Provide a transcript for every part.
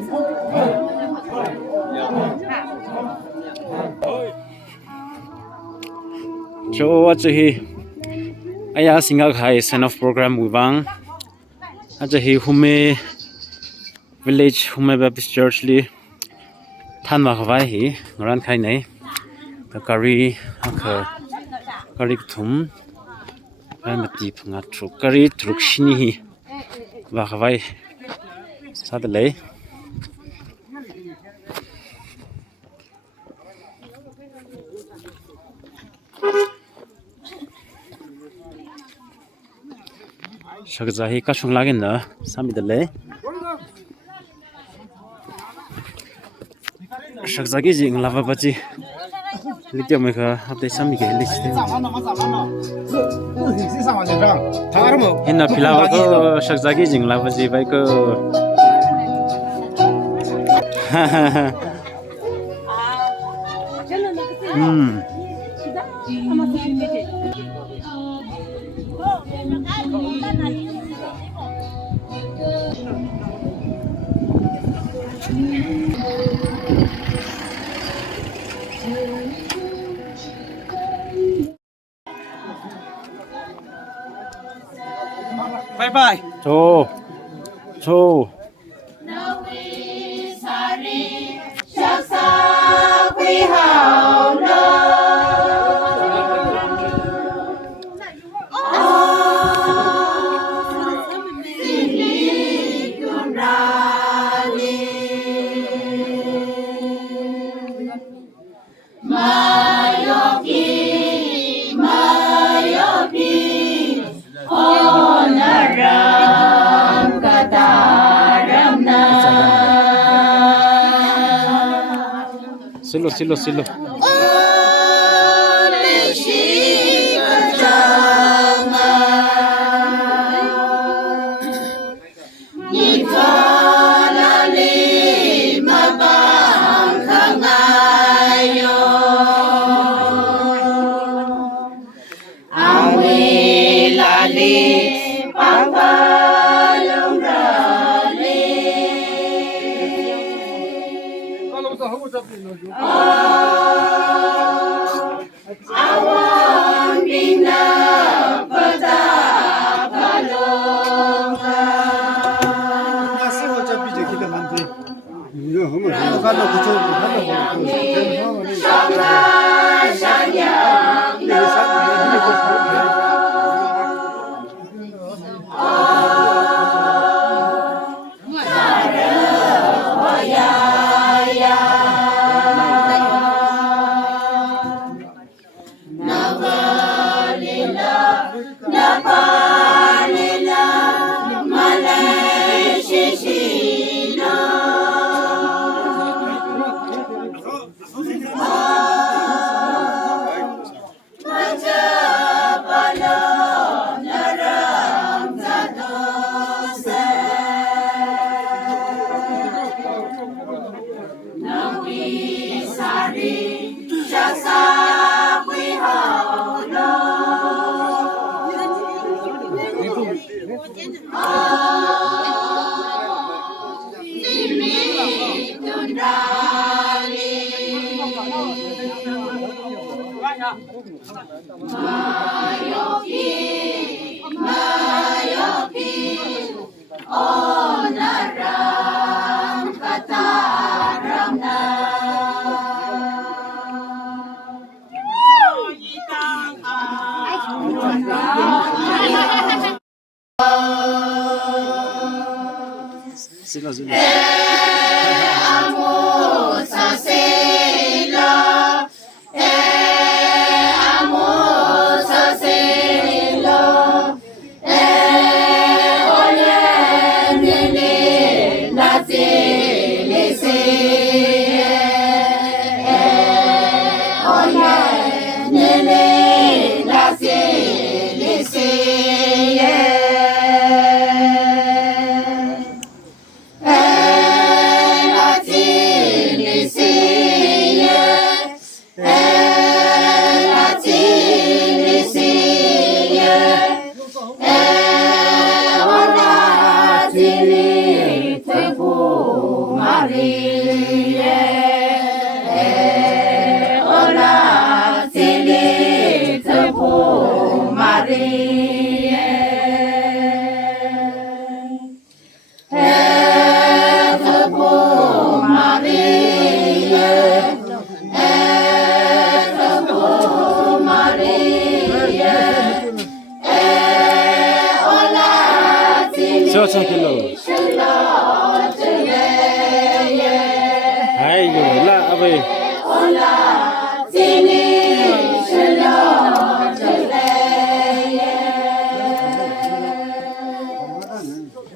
So aja hi aya singa khai sign of program wang aja hi hume village hume baptist church li than ma khawai hi ngaran khai nei ta kari akha kari thum ai mati phanga tru kari truk shini hi wa khawai sa de lei shagza hi ka chung lagin na sami de lei shagza gi jing lava bachi litio me kha apte sami ge list hena pilawa ko shagza gi jing lava ji bai ko Bye bye. Cho. Silo. Silo.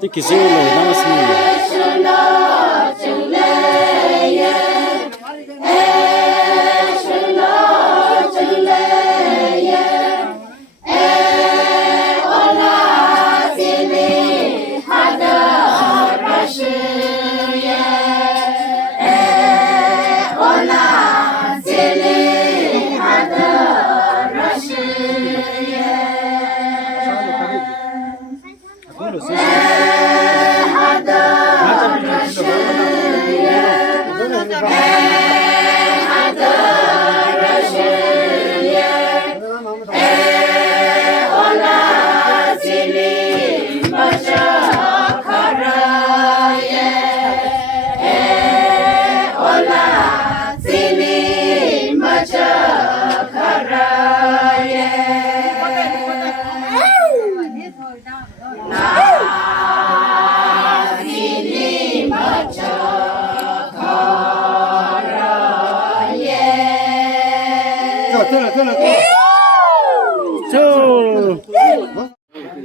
Thì cái gì rồi nó là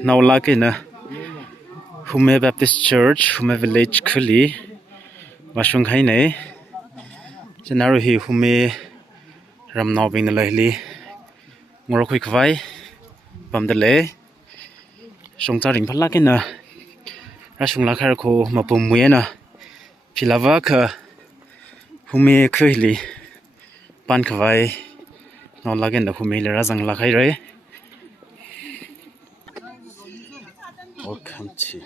Now lucky na Hume Baptist Church, Hume Village Kuli, Washung Hai ne. Jenaru hi Hume Ram now being the Lahili. More quick vai, Bam the lay. Shung Taring Palakina Rashung Lakarko Mapumuena Pilavaka Hume Kuhili Pankavai. Now lagin the Hume Razang Lakaire. Welcome to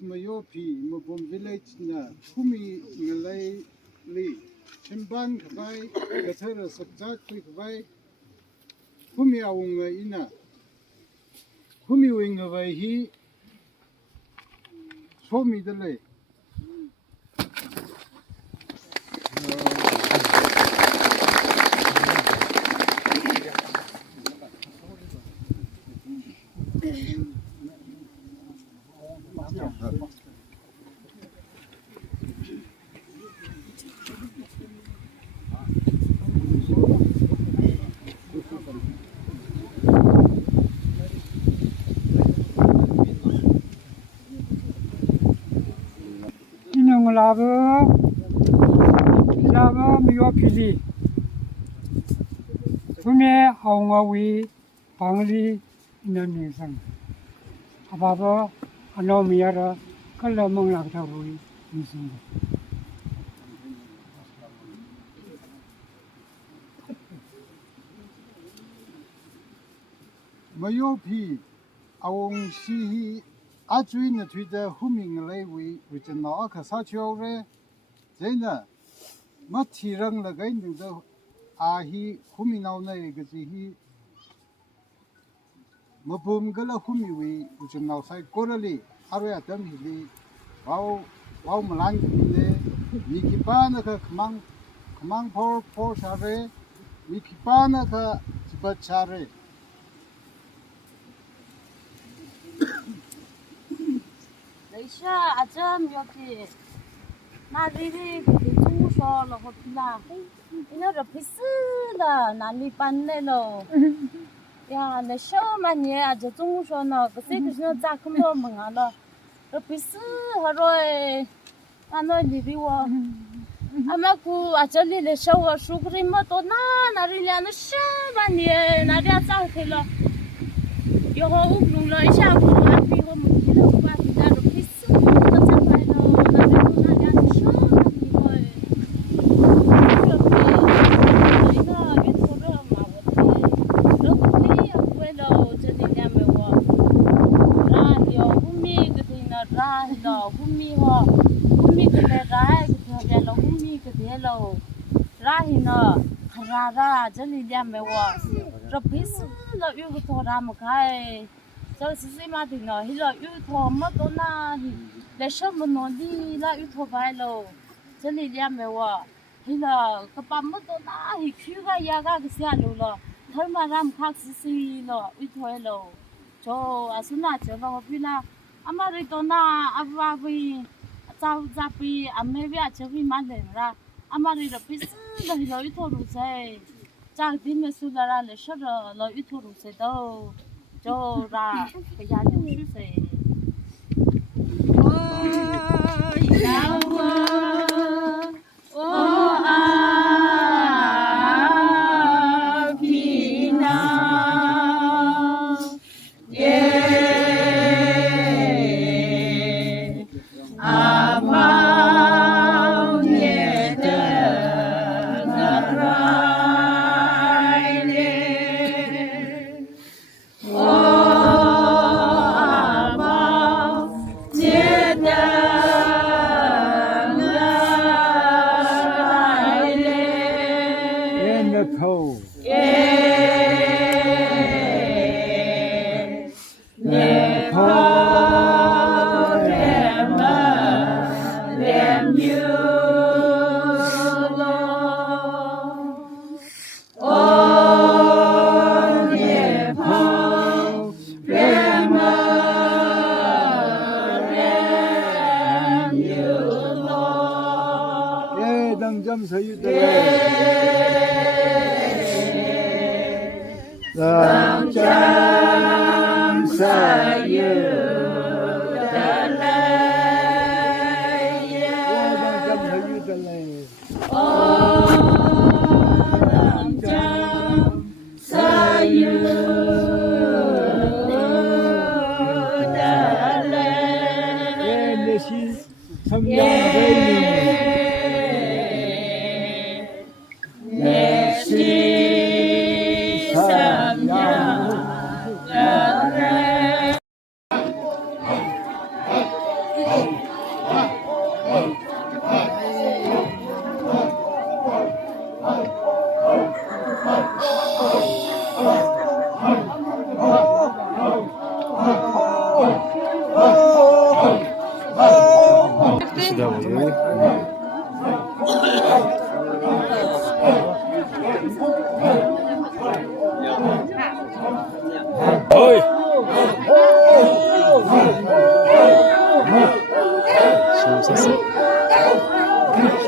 Mayopi, Mabum village na Humi Ngalay Li. Simpan kabai, kasara sabjat kabai, kumi awunga ina, kumi winga bai hi, somi dale. lava miwa pili tume haunga wi pangli nani sang ababa ano miara kala manglak ta wi nising Mayopi, awong sihi, ajui na tuida huming lewi, which in the Akasachore, Zena, Matirang lagain the ahi huminau negazihi, Mabum gala humiwi, which in outside Corali, Aria Damili, Wow Malang, Mikipanaka, Kamang Por Share, Mikipanaka, Chibachare. Leisha acham yoki na riri tu so lo hopila ina ro pisu da nani panne lo ya le sho man ye aja tu so na ko se ku no za kum lo manga lo ro pisu haro e ano li bi wo ama ku achali le sho wa shukri ma to na ri ya no sho man ye na ri za ke lo yo ho u lu lo isha ku na pi ho mu ki lo ba ki da ro pisu ta cha pa lo na ri ku na ya sho ni ho e lo ke ina ge to ro ma wo te lo ku ni ya ku lo je ni ya me wo ra yo hu mi ke ti na ra lo hu mi ho hu mi ke le ra ke to ya lo hu mi ke de lo ra hi na ra ra je ni ya me wo ro pisu lo yu ko to ra ma kai cho si ma thì nói hi lo yu to ma to na hi le sho mo no di la yu to vai lo cho ni ya me wa hi lo ka pa ma to na hi khu ga ya ga ke sia lo lo thoi ma ram khak si lo yu to lo cho asuna cho lo pi na amari to na ava vi chao za pi ame vi a che vi ma le ra amari ro pi su lo hi lo yu to ru se cha din me su la ra le sho lo yu to ru se do cho ra cái giá trị như thế ôi đau ôi à phi na yeah à bao nhiêu đời rai lên Dam sayu dale. Dam sayu dale. Dam sayu dale. Oh, dam sayu dale. Nesi samyang sayu.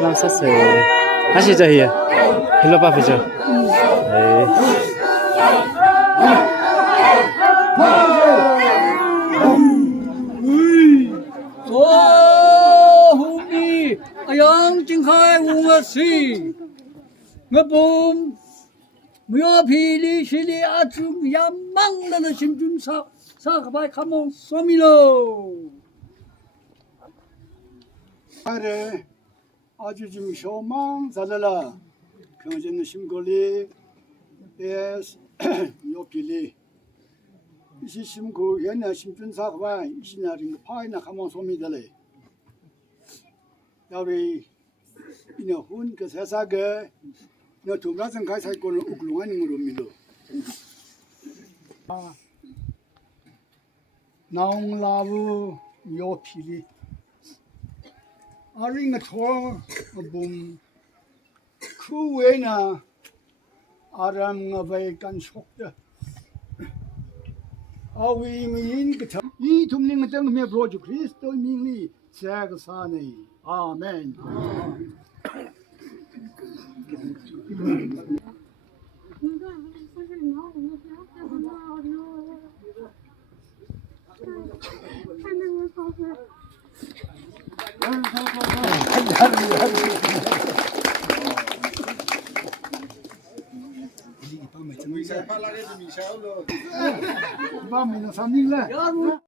Islam sase. Ashi jahiye. Hello pa fijo. 호미 양징khai 우마시 ngập mưa phì li atum yamang na simjun sa khabai khamong somilo 아래 아주 좀 쇼망 잘라라 경제는 심골리 에스 요필리 이시 심고 옛날 심준사가 이시나린 파이나 가만 소미들래 야비 이나 훈그 세사게 너 동가선 가서 거는 우글ung하는 거로 밀어 나옹라부 요필리 아링가 토 봄, 그 외나 아람가 베간 속다. 아위민 그이 둠링은 땡메 브로주 그리스도 민리 세가사네. 아멘. Vamos, nós vamos lá.